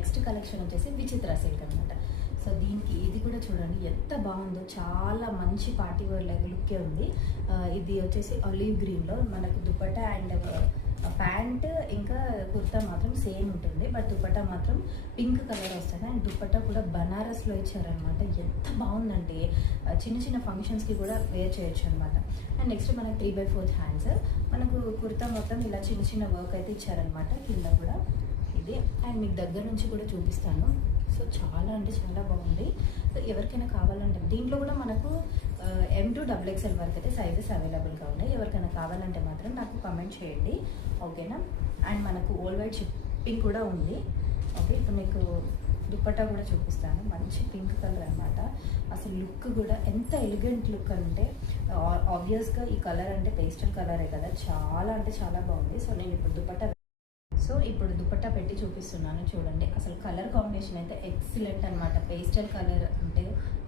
Next collection వచ్చేసి విచిత్ర silk అనమాట. సో దీనికి ఇది కూడా చూడండి ఎంత బాగుందో, చాలా మంచి పార్టీ వేర్ లుక్కే ఉంది. ఇది వచ్చేసి ఆలివ్ గ్రీన్లో మనకు దుపట్టా అండ్ ప్యాంట్ ఇంకా కుర్తా మాత్రం సేమ్ ఉంటుంది, బట్ దుపట్టా మాత్రం పింక్ కలర్ వస్తుంది. అండ్ దుపట్టా కూడా బనారస్లో ఇచ్చారనమాట. ఎంత బాగుందంటే చిన్న చిన్న ఫంక్షన్స్కి కూడా వేర్ చేయొచ్చు అనమాట. అండ్ నెక్స్ట్ మనకు 3/4 హ్యాండ్స్, మనకు కుర్తా మొత్తం ఇలా చిన్న చిన్న వర్క్ అయితే ఇచ్చారనమాట కింద కూడా ఇది. అండ్ మీకు దగ్గర నుంచి కూడా చూపిస్తాను. సో చాలా అంటే చాలా బాగుంది. సో ఎవరికైనా కావాలంటే దీంట్లో కూడా మనకు M to XXL వరకు అయితే సైజెస్ అవైలబుల్గా ఉన్నాయి. ఎవరికైనా కావాలంటే మాత్రం నాకు కమెంట్ చేయండి, ఓకేనా. అండ్ మనకు వరల్డ్ వైడ్ షిప్పింగ్ కూడా ఉంది. ఓకే, ఇప్పుడు మీకు దుపట్టా కూడా చూపిస్తాను. మంచి పింక్ కలర్ అనమాట. అసలు లుక్ కూడా ఎంత ఎలిగెంట్ లుక్ అంటే, ఆబ్వియస్గా ఈ కలర్ అంటే పేస్టల్ కలరే కదా, చాలా అంటే చాలా బాగుంది. సో నేను ఇప్పుడు దుపట్టా పెట్టి చూపిస్తున్నాను చూడండి. అసలు కలర్ కాంబినేషన్ అయితే ఎక్సలెంట్ అనమాట. పేస్టల్ కలర్ అంటే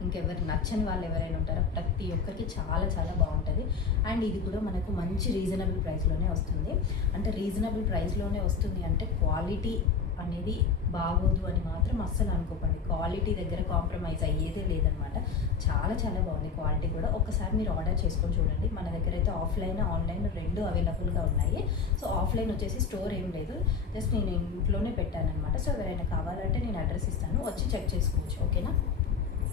ఇంకెవరు నచ్చని వాళ్ళు ఎవరైనా ఉంటారో ప్రతి ఒక్కరికి చాలా చాలా బాగుంటుంది. అండ్ ఇది కూడా మనకు మంచి రీజనబుల్ ప్రైస్లోనే వస్తుంది. అంటే రీజనబుల్ ప్రైస్లోనే వస్తుంది అంటే క్వాలిటీ అనేది బాగోదు అని మాత్రం అస్సలు అనుకోకండి. క్వాలిటీ దగ్గర కాంప్రమైజ్ అయ్యేదే లేదనమాట. చాలా చాలా బాగుంది క్వాలిటీ కూడా. ఒకసారి మీరు ఆర్డర్ చేసుకొని చూడండి. మన దగ్గర అయితే ఆఫ్లైన్ ఆన్లైన్ రెండు అవైలబుల్గా ఉన్నాయి. సో ఆఫ్లైన్ వచ్చేసి స్టోర్ ఏం లేదు, జస్ట్ నేను ఇంట్లోనే పెట్టాను అనమాట. సో ఎవరైనా కావాలంటే నేను అడ్రస్ ఇస్తాను, వచ్చి చెక్ చేసుకోవచ్చు, ఓకేనా.